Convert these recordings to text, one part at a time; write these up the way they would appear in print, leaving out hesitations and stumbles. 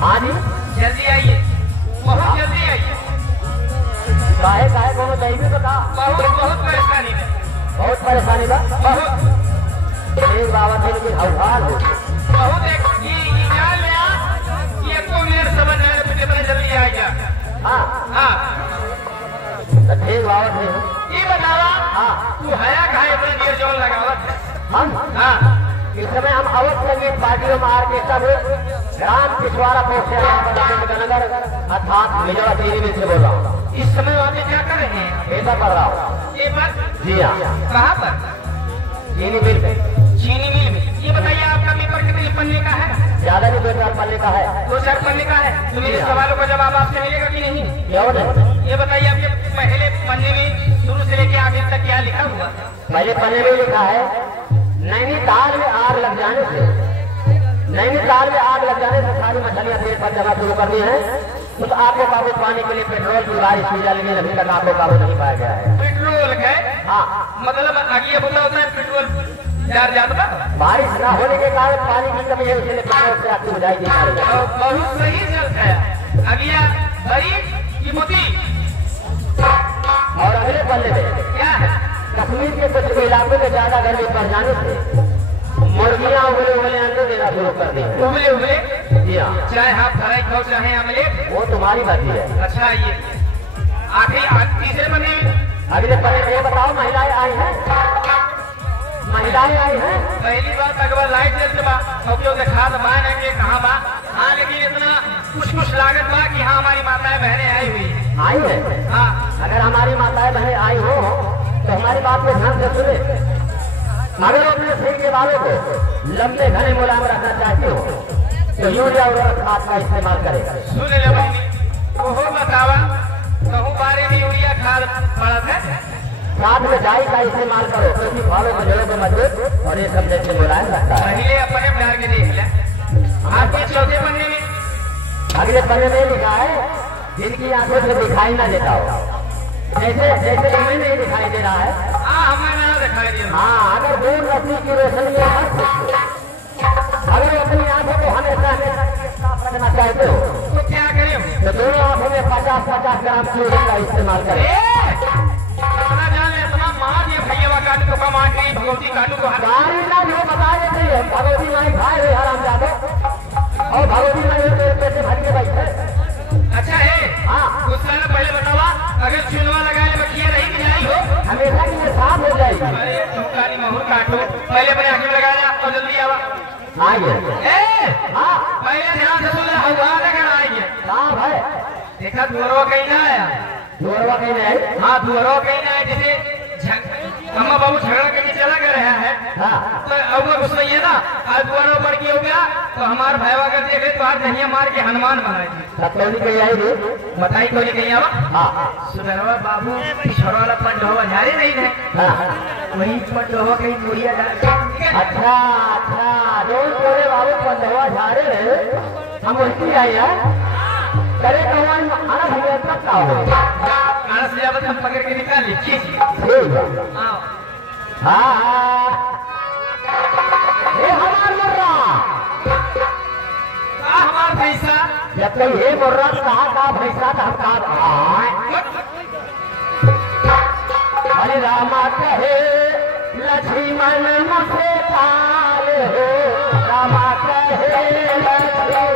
हाँ जी जल्दी आइए, बहुत जल्दी आइए। काहे काहे कोनो चाहिए बता। बहुत परेशानी है, बहुत परेशानी बा। बहुत एक बाबा थे लेकिन हौहार हो बहुत एक ये जान लिया ये को मेरे समझ में मुझे बड़े जल्दी आ गया। हाँ हाँ तो ठीक बाबा थे ये बतावा हाँ तू हया कहा इतना देर जोन लगावत हम हाँ इस समय हम अवध संगीत पार्टियों में आर्केस्ट्रा में राम पिछवाड़ा पहुंचे नगर अर्थात मिजोरा चीनी मिल से बोल रहा हूँ। इस समय वाले क्या कर रहे हैं? ऐसा कर रहा हूँ। ये बात जी हाँ कहाँ पर? चीनी मिल में। चीनी मिल में। ये बताइए आपका पेपर कितने पन्ने का है? ज्यादा नहीं 2-4 पन्ने का है। 2-4 पन्ने का है। तो मेरे सवालों का जवाब आपसे मिलेगा कि नहीं? क्यों नहीं? ये बताइए आपके पहले पन्ने में शुरू से लेके आगे तक क्या लिखा हुआ? पहले पन्ने में लिखा है नैनीताल में आग लग जाने से, नैनीताल में आग लग जाने से सारी मछलियां तेल पर जमा शुरू कर दी है। तो आपको काबू पाने के लिए पेट्रोल की बारिश की जा लेकिन अभी तक आपको काबू नहीं पाया गया है। पेट्रोल है? हाँ मतलब आगे बोला होता है पेट्रोल जार जाता बारिश न होने के कारण पानी की कमी है, इसलिए पेट्रोल से आपकी बुझाई दी जा रही है। बहुत सही चल है। अगिया बड़ी कीमती और अगले पन्ने में क्या है? कश्मीर के कुछ इलाकों में ज्यादा गर्मी पड़ जाने से मुर्गियां उबले उबले अंडे देना शुरू कर दी। उबले उबले? जी हाँ चाहे हाफ फ्राई खाओ चाहे आमलेट, वो तुम्हारी बात है। अच्छा ये आखिरी तीसरे पन्ने में अगले पन्ने में ये बताओ महिलाएं आई हैं, महिलाएं आई हैं। पहली बात अगर लाइट जलते बा क्यों देखा तो मान है कि कहाँ बा। हाँ लेकिन इतना कुछ लागत बा कि हाँ हमारी माताएं बहनें आई हुई है। आई है। हाँ अगर हमारी माताएं बहनें आई हो तो हमारी बात को ध्यान से सुने। अगर अपने सिर के बालों को लंबे घने मुलायम रखना चाहते हो तो यूरिया और खाद का इस्तेमाल करें। सुन ले बहनी वो बतावा कहूँ बारे में यूरिया खाद पड़ा था? साथ में डाई का इस्तेमाल करो क्योंकि बालों को जड़ों को मजबूत और ये सब जैसे मुलायम रखता है। पहले अपने प्यार के देख ले। आपके चौथे पन्ने में अगले पन्ने में लिखा है जिनकी आंखों से दिखाई ना देता हो, जैसे जैसे हमें नहीं दिखाई दे रहा है। हाँ हमें ना दिखाई दे। हाँ अगर दूर रोशनी की रोशनी में अगर अपनी आंखों को हमेशा साफ रखना चाहते हो तो क्या करें? तो दोनों आंखों में 50-50 ग्राम क्लोरीन का इस्तेमाल करें। इतना जान ले इतना मार दिया भैया काटू तो कम आठ नहीं भगवती काटू को हटा। गाड़ी जो बता देते हैं भगवती माई खाए हुए हराम जादो और भगवती माई पेड़ पे भर के बैठे। अच्छा है हाँ कुछ साल पहले बतावा अगर चुनवा लगाए बखिया नहीं मिलाई हो हमेशा की ये साफ हो जाएगी। अरे काली महूर काटो पहले अपने आगे लगा दे और जल्दी आवा। आइए हाँ पहले ध्यान से सुन ले हवा लेकर आइए। साफ है। देखा दुअरवा कहीं ना आया? दुअरवा कहीं नहीं आई। हाँ दुअरवा कहीं ना आया। जैसे अम्मा बाबू झगड़ा करके चला कर रहा है हाँ तो अब वो गुस्सा है ना आज दुआरों पर की हो गया तो हमारे भाईवा का देखे तो आज नहीं मार के हनुमान बनाएगी। सतौनी कहीं आई रे बताई कोई कहीं आवा? हाँ सुनरवा बाबू पिछड़ा वाला पंडवा झारे नहीं है हाँ वही पंडवा कहीं मुड़िया जा। अच्छा अच्छा जो तोरे बाबू पंडवा झारे हम उसकी आई है करे तो आना भैया तब का हो आना से जब हम पकड़ के निकाल ली खींच ठीक है। हाँ ये हमार मुर्रा हमारा पैसा जब तक ये मुर्रा कहा भैंसा का हम अरे रामा कहे लक्ष्मण मुझे पाल हो रामा कहे लक्ष्मण मुझे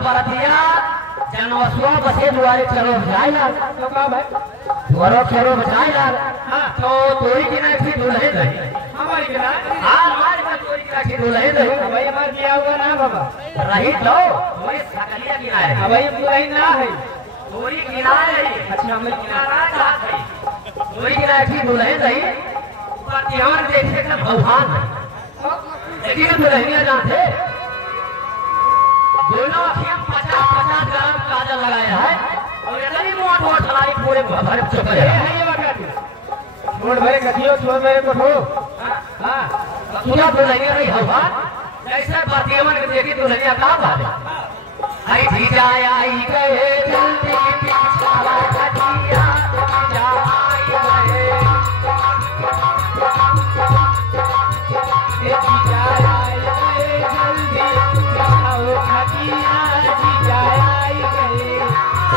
पाल भैया जनवसुआ बसे दुआरे चलो जाए ना तो का भाई वरो चलो बचाए ना हां तो तोरी की ना थी दुल्हन रही हमारी बिना हां हमारी बात तोरी की ना थी दुल्हन रही भाई हमार किया होगा ना बाबा रही तो वही सकलिया किनारे हां भाई हम दुल्हन ना है तोरी किनारे रही अच्छा हम किनारा चाहत रही तोरी की ना थी दुल्हन रही ऊपर ध्यान देखे कि भगवान लेकिन दुल्हनिया जानते दोनों अखियां 50-50 ग्राम काजल लगाया है और इतनी मोट हमारी पूरे भर चुके हैं ये बात कर छोड़ भरे कथियो छोड़ मेरे को ठो हां पूरा दुल्हनिया नहीं होगा जैसे प्रतिमन के देखी दुल्हनिया का बात है आई भी जाए आई गए जल्दी पिछावा कटिया जा आई गए ए जी जाए आई गए जल्दी आओ खटिया जी जाए आई गए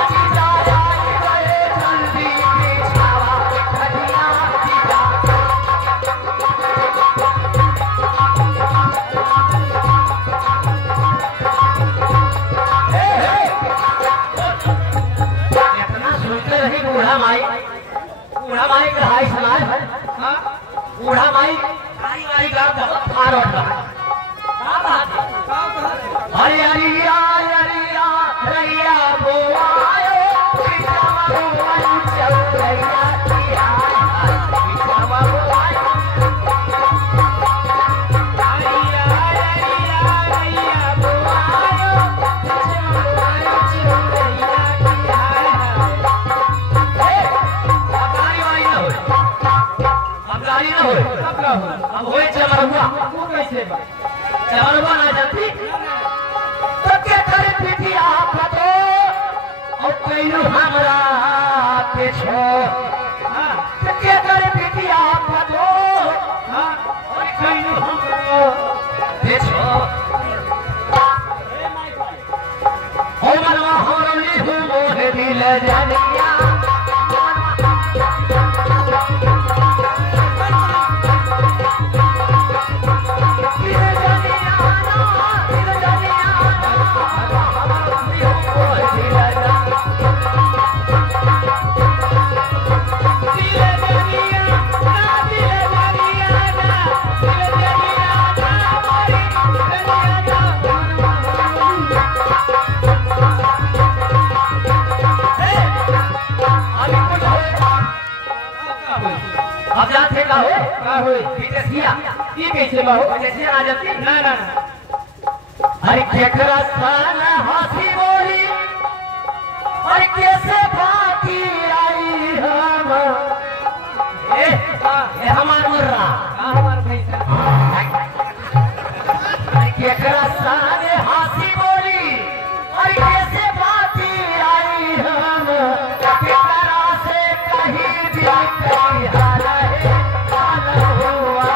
आई जाए आई गए जल्दी पिछावा कटिया जा इतना सुनते रही बूढ़ा माई का हाई समाज है हां बूढ़ा माई आई वाली का बहुत फार उठ रहा है क्या बात है हरी हरिया हरिया हरिया बोआयो पिछावा बोआयो चल रैया किया पिछावा बोआयो आइया आइया आइया बोआयो बोआयो चिड़ैया की हाय अब गाड़ी वाली ना होए अब गाड़ी ना होए अब का हो अब होए चमरुआ वो कैसे बा चमरुआ ना जानती तो के करे पिटिया पतो और कैलू हमरा पे छो हां तो के करे पिटिया पतो हां और कैलू हमरा पे छो ओ मनवा हमरली हो मोह दिल जानिया अब जाते का हो विदेशिया ये कैसे बा हो विदेशिया आ जाती ना ना अरे केकरा सन हंसी बोली अरे कैसे बाकी आई हम ए हमार मुर्रा हमार पैसा अरे केकरा सन हंसी बोली अरे कैसे बाकी आई हम केकरा से कहीं भी कहीं हाल है हाल हुआ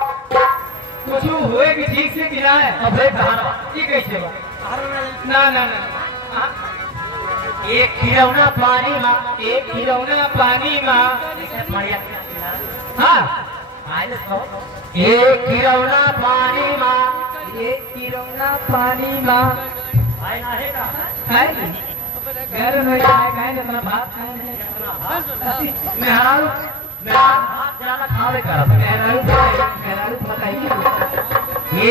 कुछ हुए कि ठीक से गिरा है अब एक कहाना ये कैसे बा ना ना ना हाँ? एक खिलौना पानी में एक खिलौना पानी माँ हाँ एक खिलौना पानी में एक खिलौना पानी माँ है घर में खाए अपना भात मेहरारू हाथ ज्यादा खावे कर मेहरारू बताइए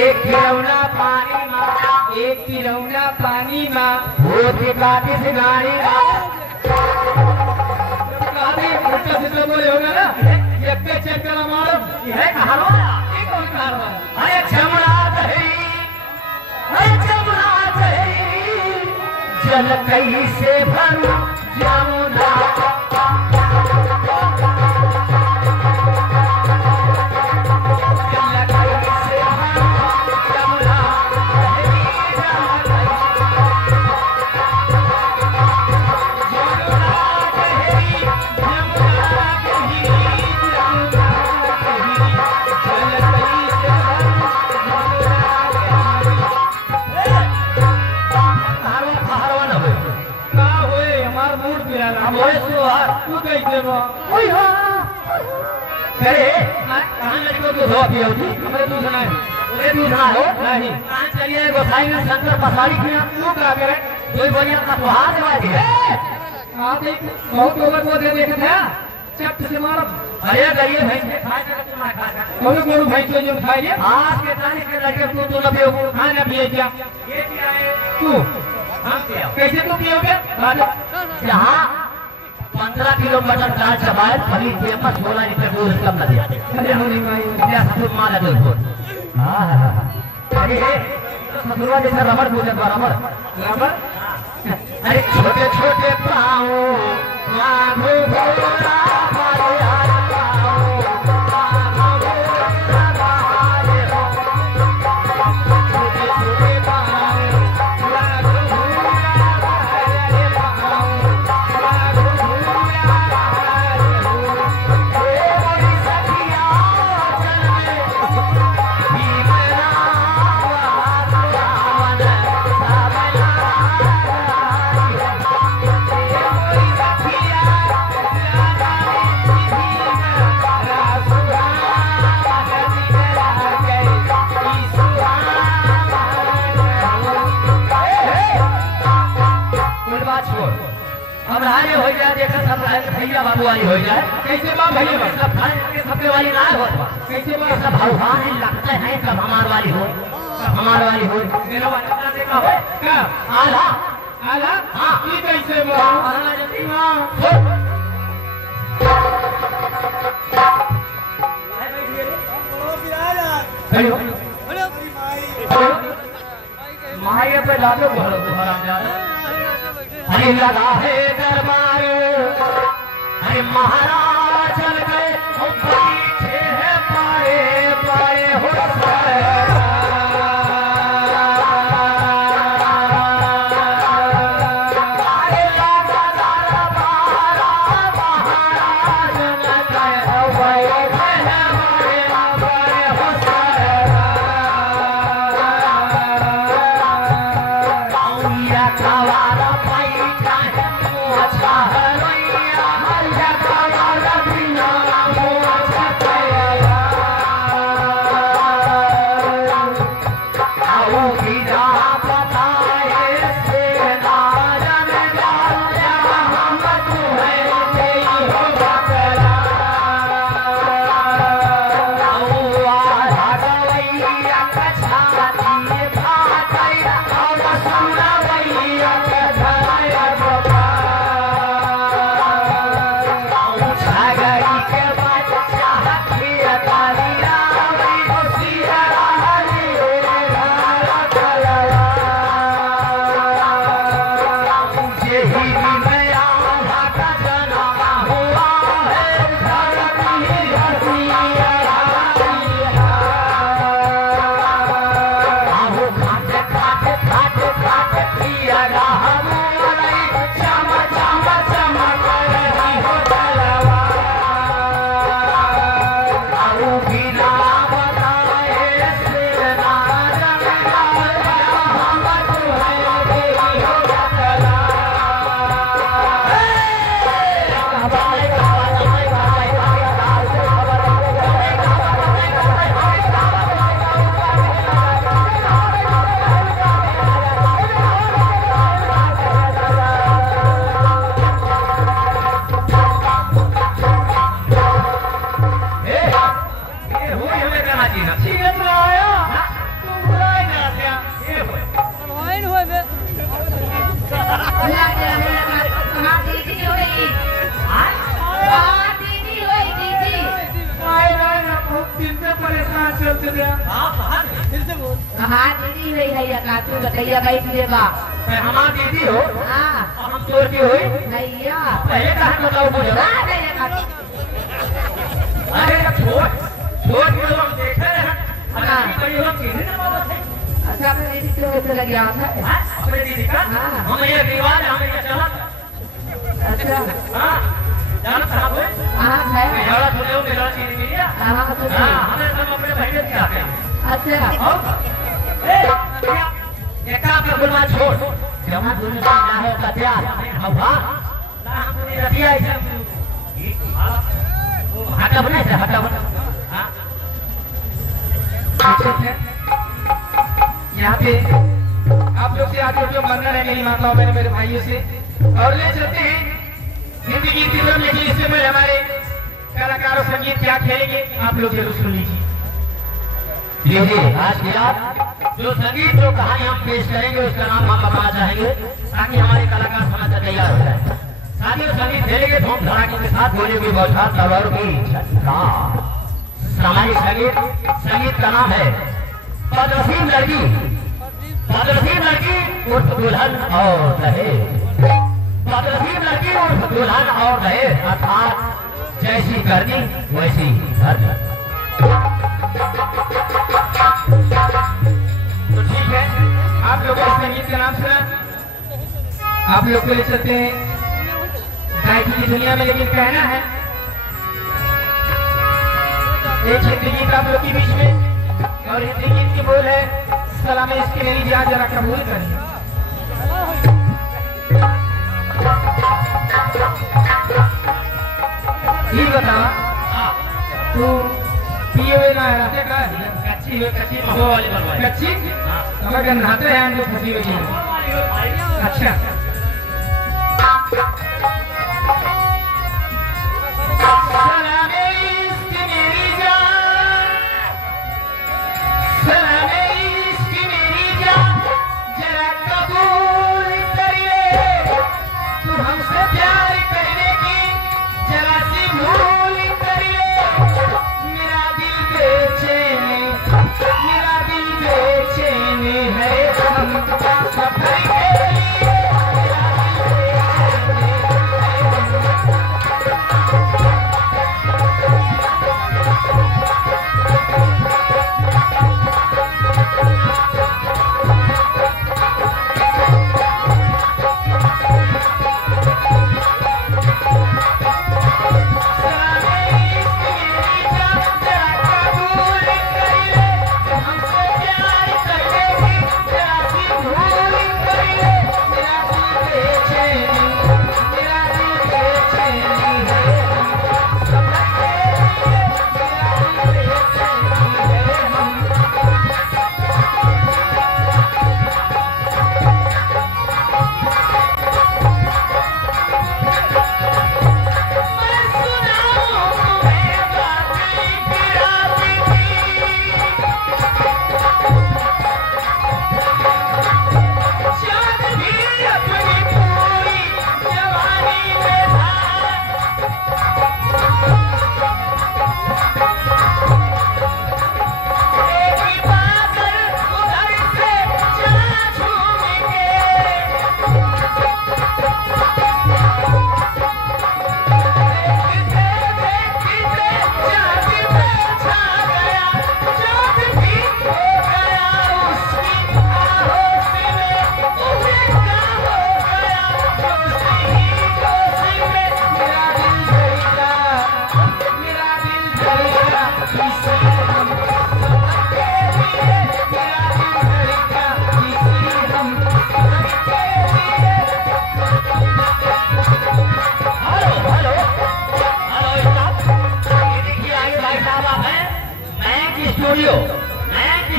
एक खिलौना पानी में एक खिलौना पानी माँ वो भी काटी से गाड़ी काफी उल्टा सीधा बोले होगा ना ये पे चेक करा मारो है कहावत ये कौन कहावत है अरे चमड़ा दही अरे चमड़ा दही जल कैसे भरू जमुना होए तू कैसे हो ओए हां अरे कहां लड़कियों को धो पियो जी हमें तू सुना है ओए तू ना हो नहीं कहां चलिए गोसाई में शंकर पसाड़ी किया तू का करे कोई बढ़िया का सुहाग दवा दे हां देख बहुत ओवर को दे देखे था चप से मारो अरे गरिए भाई से खाए का तू ना खा कौन भाई से जो खाए ये आज के तारीख के लड़के तू ना पियो हां ना पिए क्या ये क्या है तू हां पियो कैसे तू पियोगे जहां 15 किलो मटन दाल चबाए भली फेमस 16 लीटर दूध कम न दिया अरे होनी भाई या सब मार दे उसको हां अरे मधुरा जैसा रबड़ बोले तो रबड़ अरे छोटे छोटे पाँव मांगो भोला अब रानी हो जाए देखा सब भैया बाबू वाली हो जाए कैसे मां भैया सब खाने के सपने वाली ना हो कैसे मां सब भगवान ही लगते हैं सब हमार वाली हो मेरा वाला देखा हो क्या आला आला हां ये कैसे मां आला जल्दी मां हेलो हेलो माई पे लालो घर तुम्हारा अरे लगा है दरबार अरे महाराज चल गए बैठे हैं पारे पारे हो दीदी है बताइए भाई हमार दीदी हो हम चोर की हुई भैया पहले कहा बताओ मुझे अरे छोड़ के हम देखे अच्छा अपने दीदी को लग गया था अपने दीदी का हम ये विवाद हम ये चला अच्छा हां जान साहब हां है मेरा सुने हो मेरा चीज मिलिया हां हमें सब अपने भाई के आते अच्छा ए का बुलवा छोड़ जमा दुनिया ना है का प्यार अब हां हटा बना हटा बना। यहाँ पे आप लोग से आज जो मरना है मेरी माताओं मैंने मेरे भाइयों से और ले चलते हैं हिंदी गीत की तरफ। लेकिन इससे पहले हमारे कलाकार और संगीत क्या खेलेंगे आप लोग जरूर सुन लीजिए। आज की रात जो संगीत जो कहानी हम पेश करेंगे उसका नाम हम बताना चाहेंगे ताकि हमारे कलाकार समझ कर तैयार हो जाए। साथ ही संगीत खेलेंगे धूम धड़ाके के साथ गोली की बौछार तलवार की छटकार। सामाजिक संगीत का नाम है बदनसीब लड़की। बदनसीब लड़की उर्फ दुल्हन और दहेज। बदनसीब लड़की उर्फ दुल्हन और दहेज अर्थात जैसी करनी वैसी धरनी। तो ठीक है आप लोग इस संगीत का नाम सुना। आप लोग को ले चलते हैं गायकी की दुनिया में। लेकिन कहना है एक हिंदी गीत आप लोग के बीच में और हिंदी गीत की बोल है सलाम इसकी मेरी जान जरा कबूल करिए। ये बता तू पिए हुए ना रहते का कच्ची कच्ची अगर नहाते हैं हम लोग फंसी हुई। अच्छा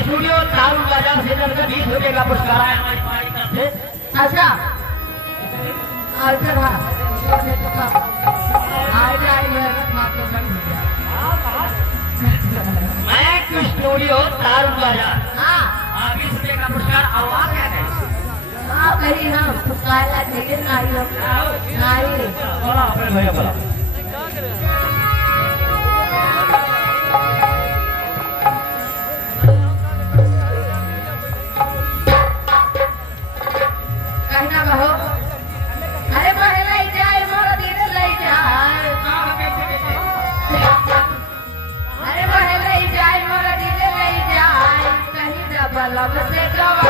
स्टूडियो दारू बाजार से चलकर 20 रुपए का पुरस्कार आया हमारी पार्टी तरफ से। अच्छा अच्छा मैं स्टूडियो दारू बाजार हाँ 20 रुपए का पुरस्कार आवाज क्या है? हाँ कहीं हम पुकारा टिकट नहीं बोला अपने भैया बोला। अरे पहले जाए मोरा दीदी ले जाए। अरे पहले जाए मोरा दीदी ले जाए कहीं डबल से गवा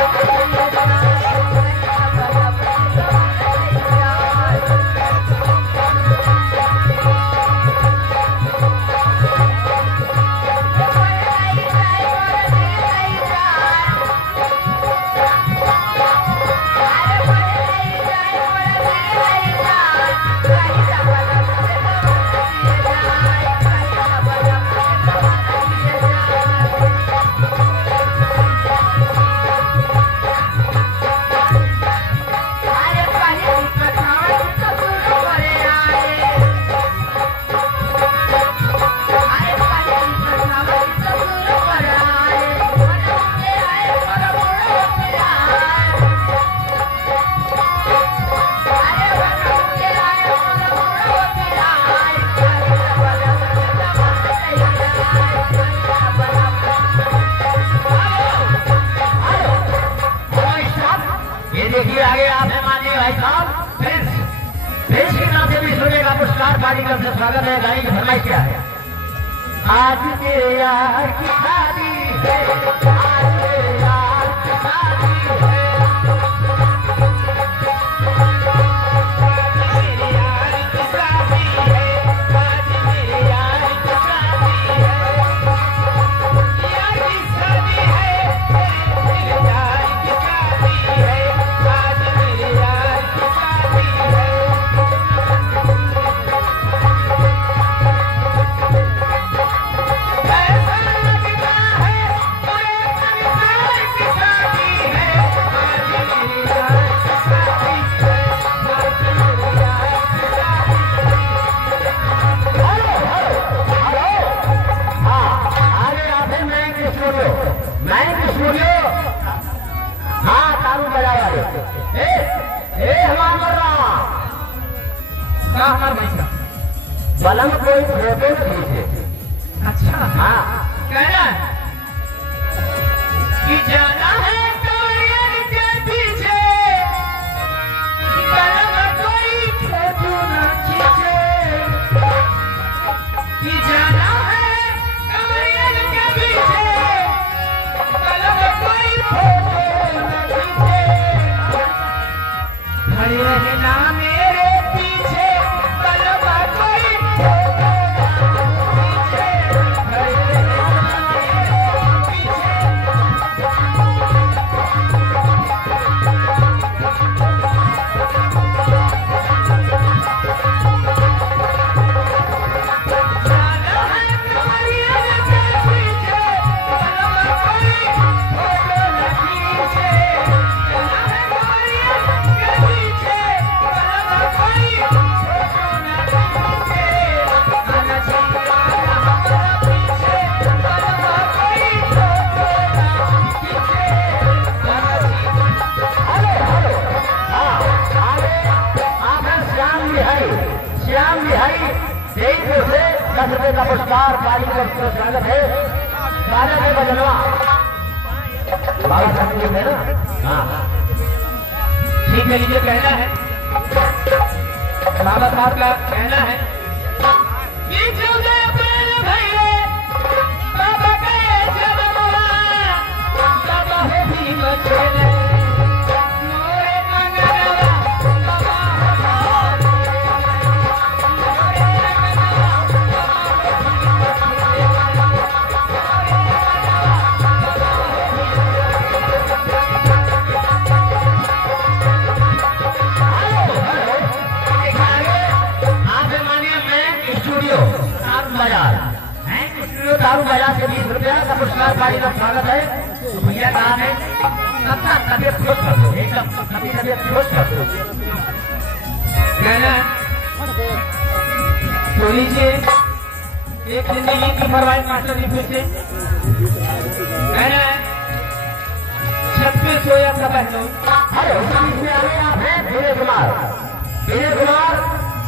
ये देखिए आगे आप है माननीय भाई साहब प्रिंस के नाम से 20 रुपए का पुरस्कार पार्टी का स्वागत है। गाड़ी की फरमाइश क्या है? आज मेरे यार की शादी है, आज मेरे यार की शादी है, मेरे यार की शादी है, आज मेरे यार की शादी है, यार की शादी है, मेरे यार की शादी है, आज मेरे यार की शादी है। हाँ तारू बजा वाले हमारा भैया बलम कोई फोटो खींचे। अच्छा हाँ कहना कि जाना है कोरियर के पीछे, बलम कोई फोटो न खींचे, कि जाना है कोरियर के पीछे, बलम कोई फोटो न खींचे, खड़े रहना मेरे पीछे, बलम कोई फोटो न खींचे, खड़े रहना मेरे पीछे। ₹10 का पुरस्कार पाली का स्वागत है। बारह में बजनवा बाबा साहब है ना। हाँ ठीक है, ये कहना है बाबा साहब का कहना है कि चौदह अप्रैल भैया बाबा के जन्मवा, बाबा है भी बचेले मोरे मंगलवा, बाबा तारू बाजार से 20 रुपया का पुरस्कार पार्टी का स्वागत है। तो भैया कहा है सबका तबियत खुश कर दो, एकदम सबकी तबियत खुश कर दो। कहना तो लीजिए एक जिंदगी की फरमाइश मास्टर जी फिर से कहना है छत पे सोया था बहनों। अरे इसमें आगे आप हैं विनय कुमार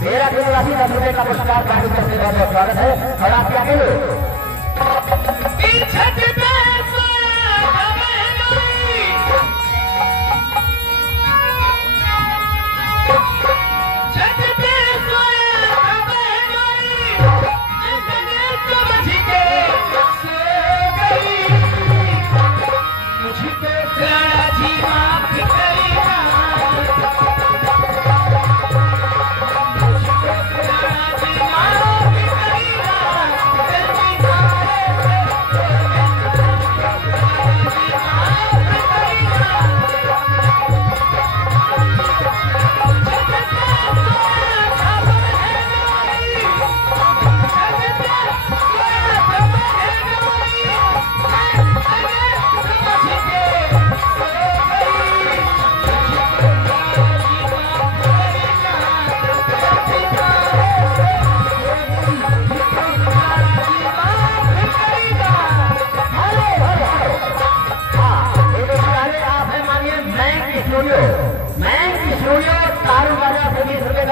13 ₹10 का पुरस्कार पार्टी का बहुत स्वागत है। और आप क्या कहेंगे? छत पे सोया छत पे सोया समझ के सो गई, मुझको राणा जी माफ करिएगा, मुझको राणा जी माफ करिएगा, जल्दी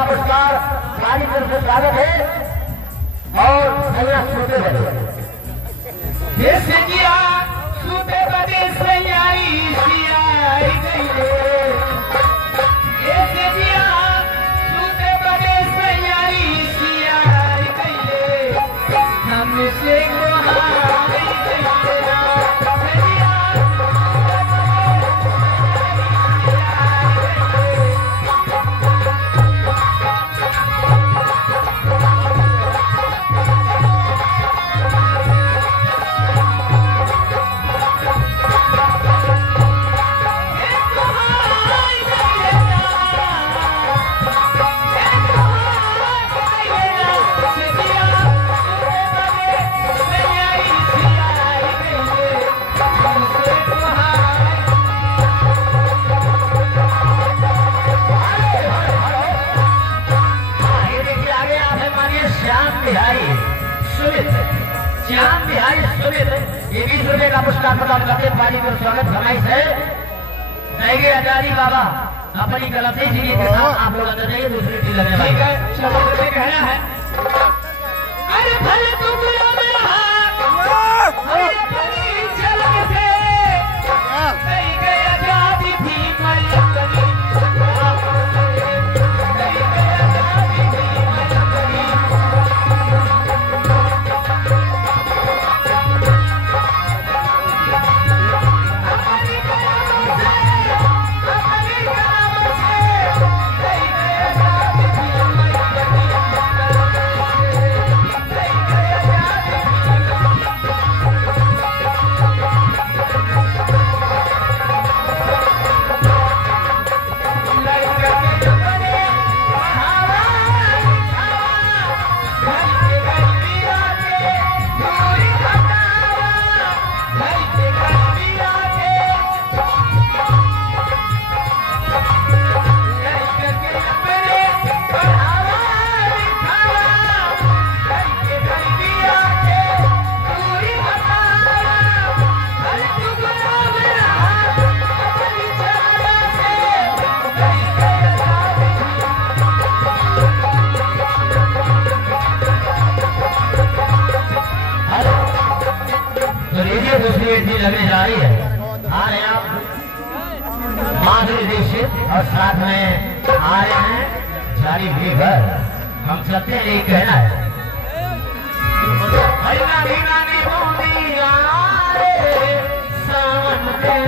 पुरस्कार वाली तरफ से स्वागत है। और अगला सूते बने जैसे जिया सूते बने से आई गई ये 20 रुपए का पुरस्कार प्रदान करते पानी को स्वागत फरमाइश है जाएंगे आजादी बाबा अपनी गलती जी के साथ आप लोग अंदर जाइए दूसरी टीम लगने वाली ठीक है चलो मुझे कहना है अरे भले तुम मेरा अरे भले चलक से कहीं गया आजादी थी मैं कभी लगने जा रही है आ रहे हैं आप माधुरी दीक्षित और साथ में आ रहे हैं झाड़ी भी घर हम चलते हैं यही कहना है सावन में